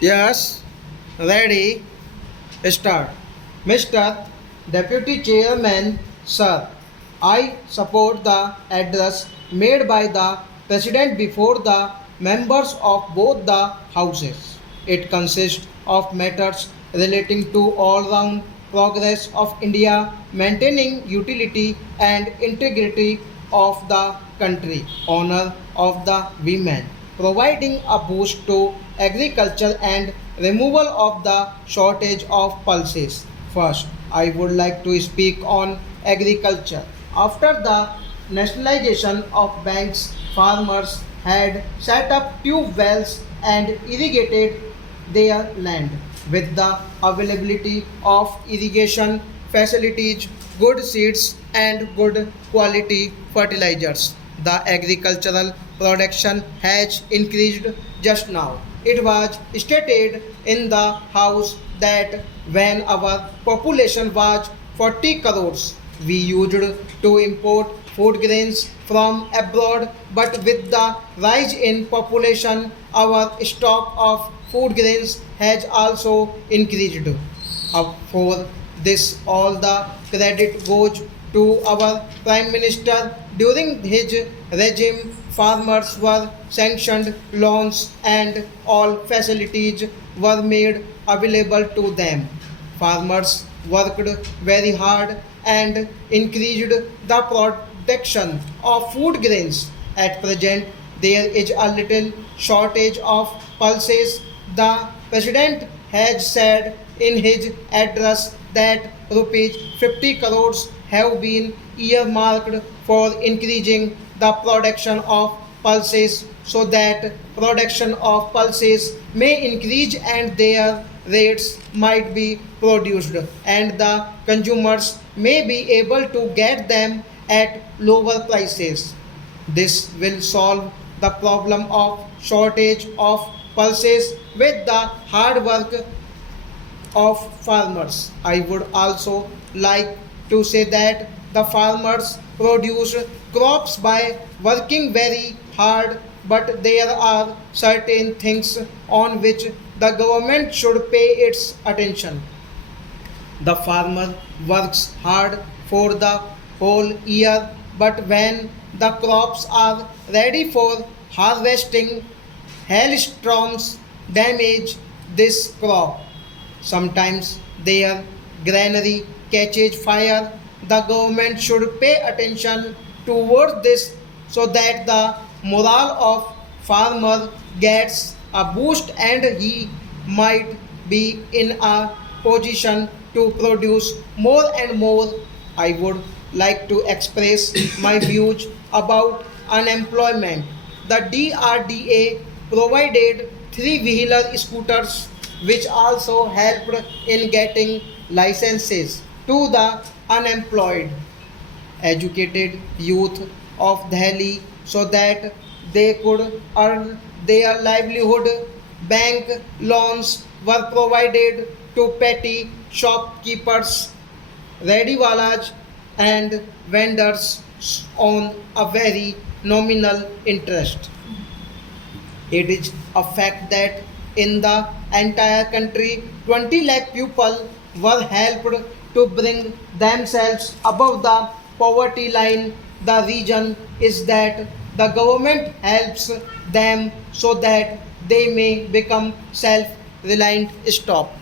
Yes, ready, start. Mr. Deputy Chairman, sir, I support the address made by the President before the members of both the houses. It consists of matters relating to all-round progress of India, maintaining utility and integrity of the country, honor of the women, providing a boost to agriculture and removal of the shortage of pulses. First, I would like to speak on agriculture. After the nationalization of banks, farmers had set up tube wells and irrigated their land. With the availability of irrigation facilities, good seeds, and good quality fertilizers, the agricultural production has increased just now. It was stated in the House that when our population was 40 crores, we used to import food grains from abroad, but with the rise in population, our stock of food grains has also increased. For this, all the credit goes to our Prime Minister. During his regime, farmers were sanctioned loans and all facilities were made available to them. Farmers worked very hard and increased the production of food grains. At present, there is a little shortage of pulses. The President has said in his address that rupees 50 crores have been earmarked for increasing the production of pulses so that production of pulses may increase and their rates might be produced and the consumers may be able to get them at lower prices. This will solve the problem of shortage of pulses with the hard work of farmers. I would also like to say that the farmers produce crops by working very hard, but there are certain things on which the government should pay its attention. The farmer works hard for the whole year, but when the crops are ready for harvesting, hailstorms damage this crop. Sometimes their granary catches fire. The government should pay attention towards this so that the morale of farmer gets a boost and he might be in a position to produce more and more. I would like to express my views about unemployment. The DRDA provided three-wheeler scooters which also helped in getting licenses to the unemployed educated youth of Delhi so that they could earn their livelihood. Bank loans were provided to petty shopkeepers, rediwalas, and vendors on a very nominal interest. It is a fact that in the entire country, 20 lakh people were helped to bring themselves above the poverty line. The reason is that the government helps them so that they may become self reliant. Stop.